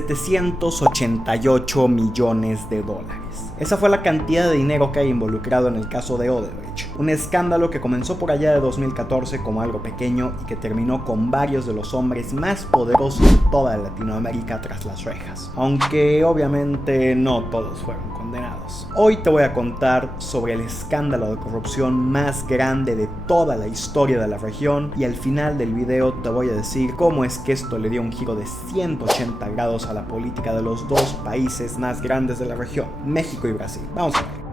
$788 millones. Esa fue la cantidad de dinero que hay involucrado en el caso de Odebrecht. Un escándalo que comenzó por allá de 2014 como algo pequeño y que terminó con varios de los hombres más poderosos de toda Latinoamérica tras las rejas. Aunque obviamente no todos fueron condenados. Hoy te voy a contar sobre el escándalo de corrupción más grande de toda la historia de la región y al final del video te voy a decir cómo es que esto le dio un giro de 180 grados a la política de los dos países más grandes de la región, México y Brasil. Vamos a ver.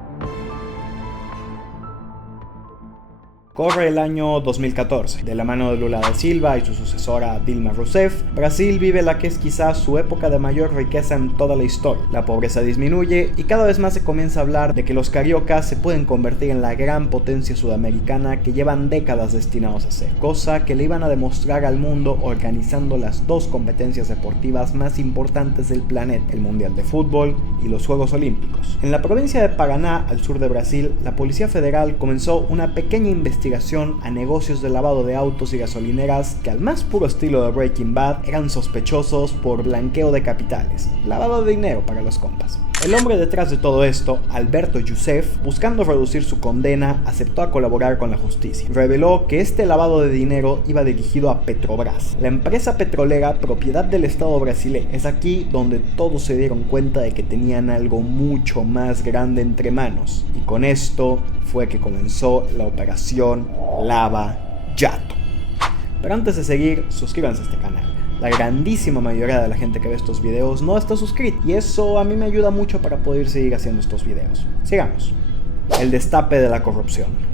Corre el año 2014. De la mano de Lula da Silva y su sucesora Dilma Rousseff, Brasil vive la que es quizás su época de mayor riqueza en toda la historia. La pobreza disminuye y cada vez más se comienza a hablar de que los cariocas se pueden convertir en la gran potencia sudamericana que llevan décadas destinados a ser, cosa que le iban a demostrar al mundo organizando las dos competencias deportivas más importantes del planeta, el Mundial de Fútbol y los Juegos Olímpicos. En la provincia de Paraná, al sur de Brasil, la Policía Federal comenzó una pequeña investigación a negocios de lavado de autos y gasolineras que al más puro estilo de Breaking Bad eran sospechosos por blanqueo de capitales, lavado de dinero para los compas. El hombre detrás de todo esto, Alberto Youssef, buscando reducir su condena, aceptó a colaborar con la justicia. Reveló que este lavado de dinero iba dirigido a Petrobras, la empresa petrolera propiedad del Estado brasileño. Es aquí donde todos se dieron cuenta de que tenían algo mucho más grande entre manos. Y con esto fue que comenzó la operación Lava Jato. Pero antes de seguir, suscríbanse a este canal. La grandísima mayoría de la gente que ve estos videos no está suscrita y eso a mí me ayuda mucho para poder seguir haciendo estos videos. Sigamos. El destape de la corrupción.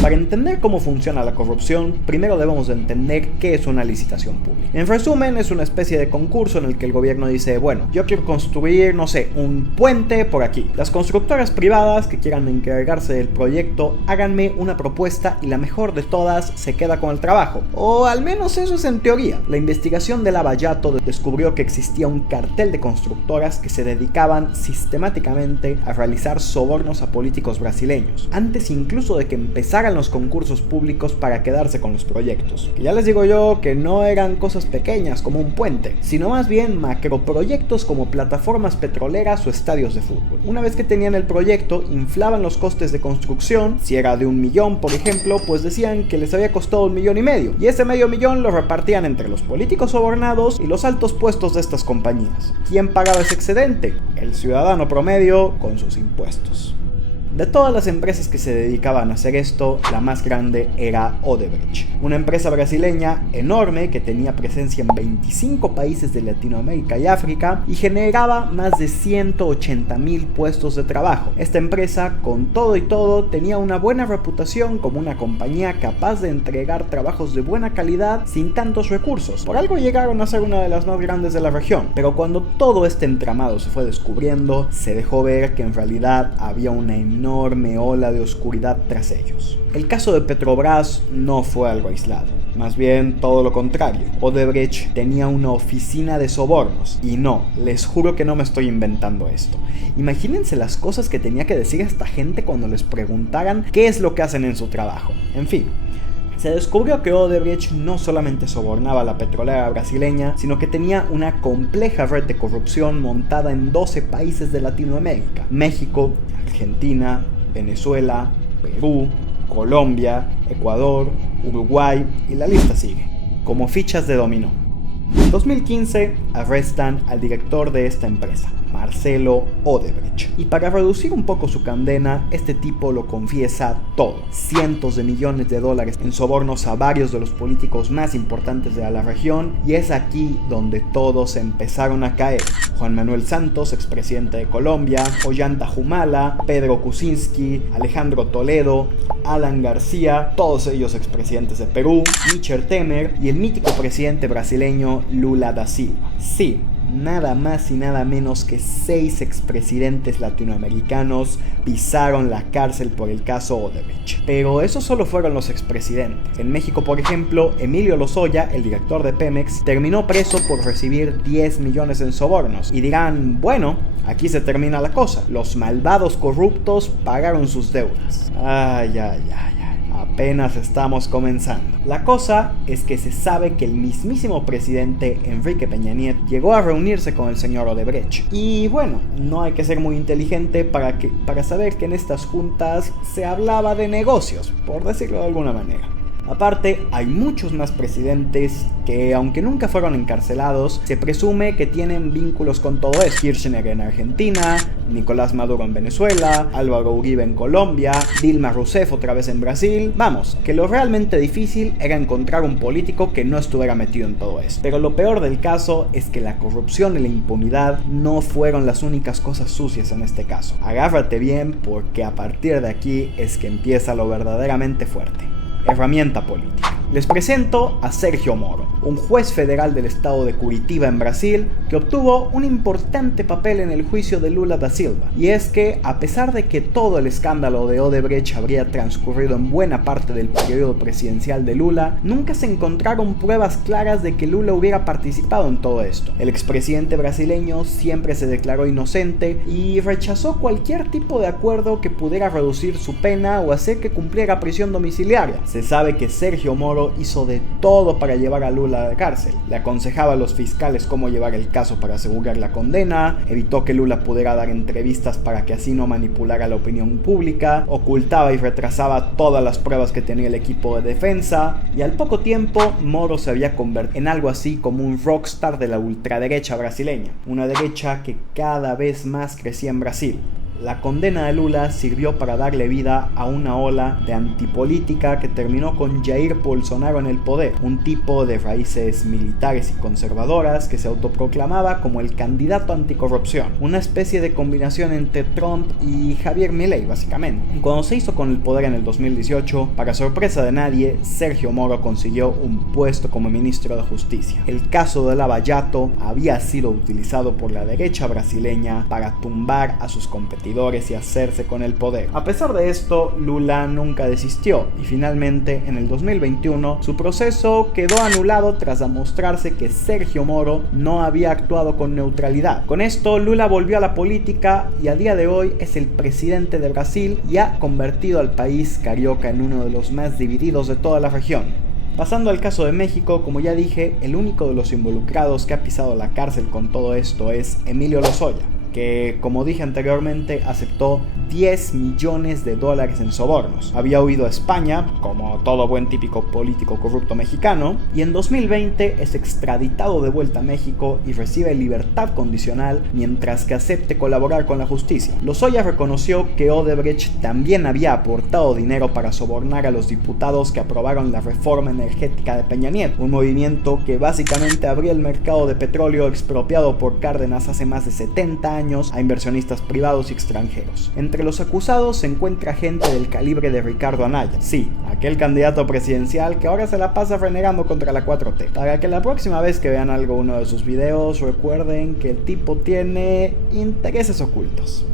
Para entender cómo funciona la corrupción, primero debemos de entender qué es una licitación pública. En resumen, es una especie de concurso en el que el gobierno dice, bueno, yo quiero construir, no sé, un puente por aquí. Las constructoras privadas que quieran encargarse del proyecto, háganme una propuesta y la mejor de todas se queda con el trabajo. O al menos eso es en teoría. La investigación de Lava Jato descubrió que existía un cartel de constructoras que se dedicaban sistemáticamente a realizar sobornos a políticos brasileños, antes incluso de que empezaran los concursos públicos para quedarse con los proyectos. Que ya les digo yo que no eran cosas pequeñas como un puente, sino más bien macroproyectos como plataformas petroleras o estadios de fútbol. Una vez que tenían el proyecto, inflaban los costes de construcción. Si era de 1 millón, por ejemplo, pues decían que les había costado 1,5 millones, y ese medio millón lo repartían entre los políticos sobornados y los altos puestos de estas compañías. ¿Quién pagaba ese excedente? El ciudadano promedio con sus impuestos. De todas las empresas que se dedicaban a hacer esto, la más grande era Odebrecht, una empresa brasileña enorme que tenía presencia en 25 países de Latinoamérica y África y generaba más de 180,000 puestos de trabajo. Esta empresa, con todo y todo, tenía una buena reputación como una compañía capaz de entregar trabajos de buena calidad sin tantos recursos. Por algo llegaron a ser una de las más grandes de la región, pero cuando todo este entramado se fue descubriendo, se dejó ver que en realidad había una enorme ola de oscuridad tras ellos. El caso de Petrobras no fue algo aislado, más bien todo lo contrario. Odebrecht tenía una oficina de sobornos, y no, les juro que no me estoy inventando esto. Imagínense las cosas que tenía que decir a esta gente cuando les preguntaran qué es lo que hacen en su trabajo. En fin, se descubrió que Odebrecht no solamente sobornaba a la petrolera brasileña, sino que tenía una compleja red de corrupción montada en 12 países de Latinoamérica: México, Argentina, Venezuela, Perú, Colombia, Ecuador, Uruguay y la lista sigue, como fichas de dominó. En 2015 arrestan al director de esta empresa, Marcelo Odebrecht. Y para reducir un poco su condena, este tipo lo confiesa todo. Cientos de millones de dólares en sobornos a varios de los políticos más importantes de la región, y es aquí donde todos empezaron a caer. Juan Manuel Santos, expresidente de Colombia, Ollanta Humala, Pedro Kuczynski, Alejandro Toledo, Alan García, todos ellos expresidentes de Perú, Michel Temer y el mítico presidente brasileño Lula da Silva. Sí, nada más y nada menos que 6 expresidentes latinoamericanos pisaron la cárcel por el caso Odebrecht. Pero esos solo fueron los expresidentes. En México, por ejemplo, Emilio Lozoya, el director de Pemex, terminó preso por recibir 10 millones en sobornos. Y dirán, bueno, aquí se termina la cosa. Los malvados corruptos pagaron sus deudas. Ay. apenas estamos comenzando. La cosa es que se sabe que el mismísimo presidente Enrique Peña Nieto llegó a reunirse con el señor Odebrecht. Y bueno, no hay que ser muy inteligente para saber que en estas juntas se hablaba de negocios, por decirlo de alguna manera. Aparte, hay muchos más presidentes que, aunque nunca fueron encarcelados, se presume que tienen vínculos con todo esto. Kirchner en Argentina, Nicolás Maduro en Venezuela, Álvaro Uribe en Colombia, Dilma Rousseff otra vez en Brasil. Vamos, que lo realmente difícil era encontrar un político que no estuviera metido en todo esto. Pero lo peor del caso es que la corrupción y la impunidad no fueron las únicas cosas sucias en este caso. Agárrate bien, porque a partir de aquí es que empieza lo verdaderamente fuerte. Herramienta política. Les presento a Sergio Moro, un juez federal del estado de Curitiba en Brasil que obtuvo un importante papel en el juicio de Lula da Silva. Y es que, a pesar de que todo el escándalo de Odebrecht habría transcurrido en buena parte del periodo presidencial de Lula, nunca se encontraron pruebas claras de que Lula hubiera participado en todo esto. El expresidente brasileño siempre se declaró inocente y rechazó cualquier tipo de acuerdo que pudiera reducir su pena o hacer que cumpliera prisión domiciliaria. Se sabe que Sergio Moro hizo de todo para llevar a Lula a la cárcel. Le aconsejaba a los fiscales cómo llevar el caso para asegurar la condena, evitó que Lula pudiera dar entrevistas para que así no manipulara la opinión pública, ocultaba y retrasaba todas las pruebas que tenía el equipo de defensa, y al poco tiempo Moro se había convertido en algo así como un rockstar de la ultraderecha brasileña, una derecha que cada vez más crecía en Brasil. La condena de Lula sirvió para darle vida a una ola de antipolítica que terminó con Jair Bolsonaro en el poder, un tipo de raíces militares y conservadoras que se autoproclamaba como el candidato anticorrupción, una especie de combinación entre Trump y Javier Milei básicamente. Y cuando se hizo con el poder en el 2018, para sorpresa de nadie, Sergio Moro consiguió un puesto como ministro de Justicia. El caso de Lava Jato había sido utilizado por la derecha brasileña para tumbar a sus competidores y hacerse con el poder. A pesar de esto, Lula nunca desistió y finalmente en el 2021 su proceso quedó anulado tras demostrarse que Sergio Moro no había actuado con neutralidad. Con esto, Lula volvió a la política y a día de hoy es el presidente de Brasil y ha convertido al país carioca en uno de los más divididos de toda la región. Pasando al caso de México, como ya dije, el único de los involucrados que ha pisado la cárcel con todo esto es Emilio Lozoya, que, como dije anteriormente, aceptó $10 millones en sobornos. Había huido a España, como todo buen típico político corrupto mexicano, y en 2020 es extraditado de vuelta a México y recibe libertad condicional mientras que acepte colaborar con la justicia. Lozoya reconoció que Odebrecht también había aportado dinero para sobornar a los diputados que aprobaron la reforma energética de Peña Nieto, un movimiento que básicamente abrió el mercado de petróleo expropiado por Cárdenas hace más de 70 años a inversionistas privados y extranjeros. Entre los acusados se encuentra gente del calibre de Ricardo Anaya, sí, aquel candidato presidencial que ahora se la pasa renegando contra la 4T. Para que la próxima vez que vean uno de sus videos recuerden que el tipo tiene intereses ocultos.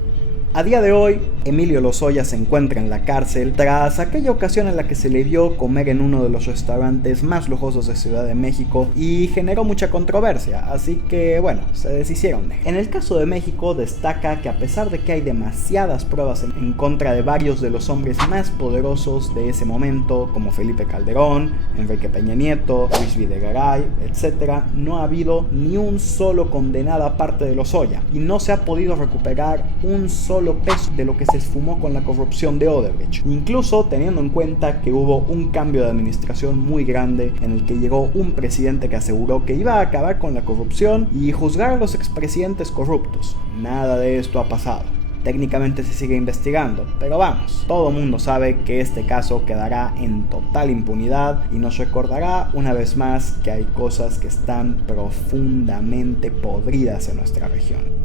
A día de hoy, Emilio Lozoya se encuentra en la cárcel tras aquella ocasión en la que se le vio comer en uno de los restaurantes más lujosos de Ciudad de México y generó mucha controversia, así que bueno, se deshicieron de él. En el caso de México destaca que a pesar de que hay demasiadas pruebas en contra de varios de los hombres más poderosos de ese momento, como Felipe Calderón, Enrique Peña Nieto, Luis Videgaray, etc., no ha habido ni un solo condenado aparte de Lozoya y no se ha podido recuperar un solo peso de lo que se esfumó con la corrupción de Odebrecht, incluso teniendo en cuenta que hubo un cambio de administración muy grande en el que llegó un presidente que aseguró que iba a acabar con la corrupción y juzgar a los expresidentes corruptos. Nada de esto ha pasado. Técnicamente se sigue investigando, pero vamos, todo mundo sabe que este caso quedará en total impunidad y nos recordará una vez más que hay cosas que están profundamente podridas en nuestra región.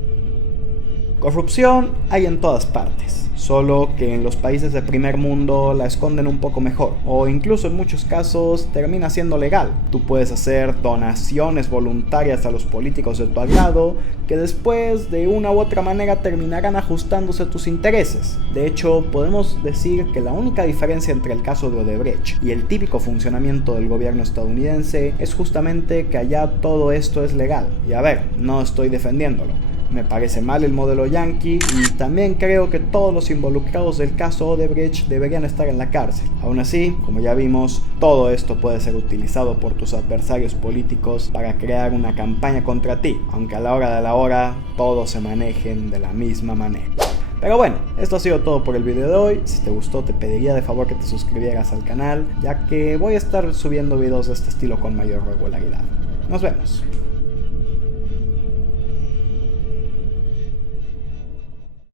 Corrupción hay en todas partes, solo que en los países del primer mundo la esconden un poco mejor, o incluso en muchos casos termina siendo legal. Tú puedes hacer donaciones voluntarias a los políticos de tu agrado, que después de una u otra manera terminarán ajustándose a tus intereses. De hecho, podemos decir que la única diferencia entre el caso de Odebrecht y el típico funcionamiento del gobierno estadounidense es justamente que allá todo esto es legal. Y a ver, no estoy defendiéndolo. me parece mal el modelo yankee y también creo que todos los involucrados del caso Odebrecht deberían estar en la cárcel. Aún así, como ya vimos, todo esto puede ser utilizado por tus adversarios políticos para crear una campaña contra ti, aunque a la hora de la hora todos se manejen de la misma manera. Pero bueno, esto ha sido todo por el video de hoy. Si te gustó, te pediría de favor que te suscribieras al canal, ya que voy a estar subiendo videos de este estilo con mayor regularidad. Nos vemos.